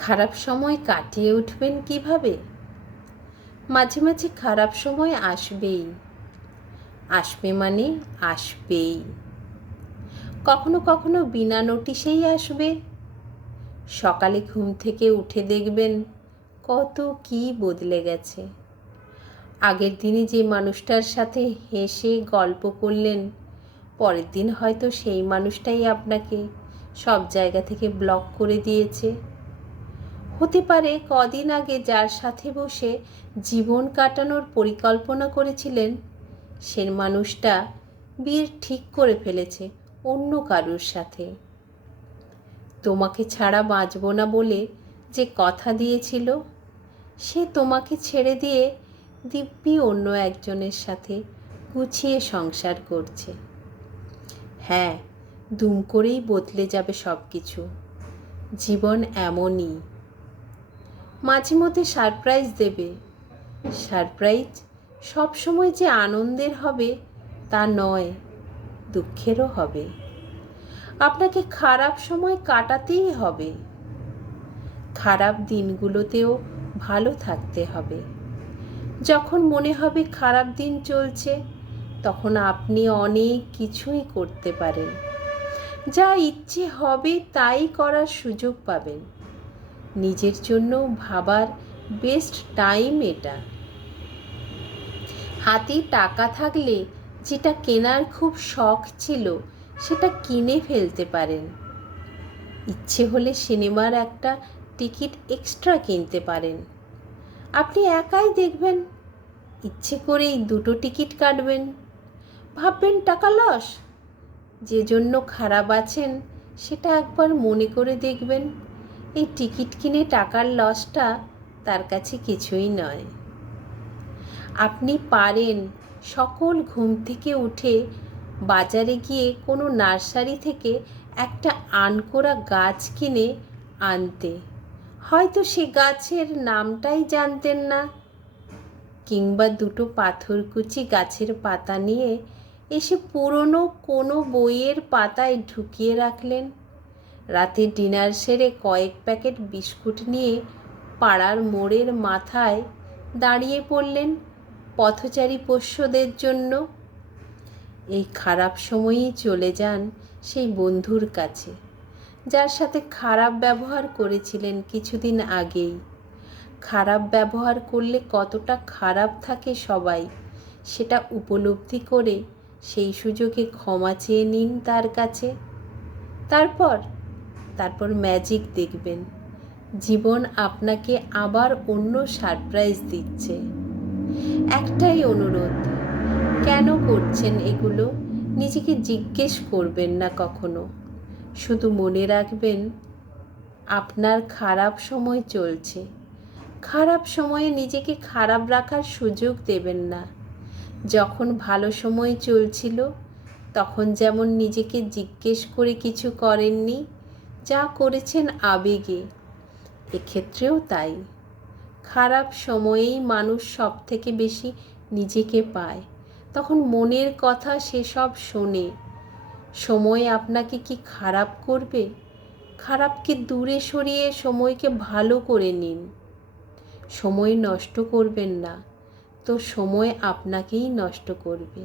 খারাপ সময় কাটিয়ে উঠবেন কিভাবে? মাঝে মাঝে খারাপ সময় আসবেই, আসবে মানে আসবেই। কখনো কখনো বিনা নোটিশেই আসবে। সকালে ঘুম থেকে উঠে দেখবেন কত কি বদলে গেছে। আগের দিনে যে মানুষটার সাথে হেসে গল্প করলেন, পরের দিন হয়তো সেই মানুষটাই আপনাকে সব জায়গা থেকে ব্লক করে দিয়েছে। হতে পারে কদিন আগে যার সাথে বসে জীবন কাটানোর পরিকল্পনা করেছিলেন, সে মানুষটা বিয়ে ঠিক করে ফেলেছে অন্য কারুর সাথে। তোমাকে ছাড়া বাঁচব না বলে যে কথা দিয়েছিল, সে তোমাকে ছেড়ে দিয়ে দিব্যি অন্য একজনের সাথে গুছিয়ে সংসার করছে। হ্যাঁ, দুম করেই বদলে যাবে সব কিছু। জীবন এমনই। মাঝে মধ্যে সারপ্রাইজ দেবে। সারপ্রাইজ সবসময় যে আনন্দের হবে তা নয়, দুঃখেরও হবে। আপনাকে খারাপ সময় কাটাতেই হবে। খারাপ দিনগুলোতেও ভালো থাকতে হবে। যখন মনে হবে খারাপ দিন চলছে, তখন আপনি অনেক কিছুই করতে পারেন। যা ইচ্ছে হবে তাই করার সুযোগ পাবেন। নিজের জন্য ভাবার বেস্ট টাইম এটা। হাতে টাকা থাকলে যেটা কেনার খুব শখ ছিল সেটা কিনে ফেলতে পারেন। ইচ্ছে হলে সিনেমার একটা টিকিট এক্সট্রা কিনতে পারেন। আপনি একাই দেখবেন, ইচ্ছে করেই দুটো টিকিট কাটবেন। ভাববেন টাকা লস। যে জন্য খারাপ আছেন সেটা একবার মনে করে দেখবেন, এই টিকিট কিনে টাকার লসটা তার কাছে কিছুই নয়। আপনি পারেন সকল ঘুম থেকে উঠে বাজারে গিয়ে কোনো নার্সারি থেকে একটা আনকোড়া গাছ কিনে আনতে। হয়তো সে গাছের নামটাই জানতেন না। কিংবা দুটো পাথরকুচি গাছের পাতা নিয়ে এসে পুরনো কোনো বইয়ের পাতায় ঢুকিয়ে রাখলেন। রাতে ডিনার সেরে কয়েক প্যাকেট বিস্কুট নিয়ে পাড়ার মোড়ের মাথায় দাঁড়িয়ে পড়লেন পথচারী পোষ্যদের জন্য। এই খারাপ সময়েই চলে যান সেই বন্ধুর কাছে, যার সাথে খারাপ ব্যবহার করেছিলেন কিছুদিন আগেই। খারাপ ব্যবহার করলে কতটা খারাপ থাকে সবাই, সেটা উপলব্ধি করে সেই সুযোগে ক্ষমা চেয়ে নিন তার কাছে। তারপর ম্যাজিক দেখবেন, জীবন আপনাকে আবার অন্য সারপ্রাইজ দিচ্ছে। একটাই অনুরোধ, কেন করছেন এগুলো নিজেকে জিজ্ঞেস করবেন না কখনো। শুধু মনে রাখবেন, আপনার খারাপ সময় চলছে। খারাপ সময়ে নিজেকে খারাপ রাখার সুযোগ দেবেন না। যখন ভালো সময় চলছিল, তখন যেমন নিজেকে জিজ্ঞেস করে কিছু করেননি, যা করেছেন আবেগে, এক্ষেত্রেও তাই। খারাপ সময়েই মানুষ সব থেকে বেশি নিজেকে পায়। তখন মনের কথা সেসব শোনে। সময় আপনাকে কি খারাপ করবে? খারাপকে দূরে সরিয়ে সময়কে ভালো করে নিন। সময় নষ্ট করবেন না, তো সময় আপনাকেই নষ্ট করবে।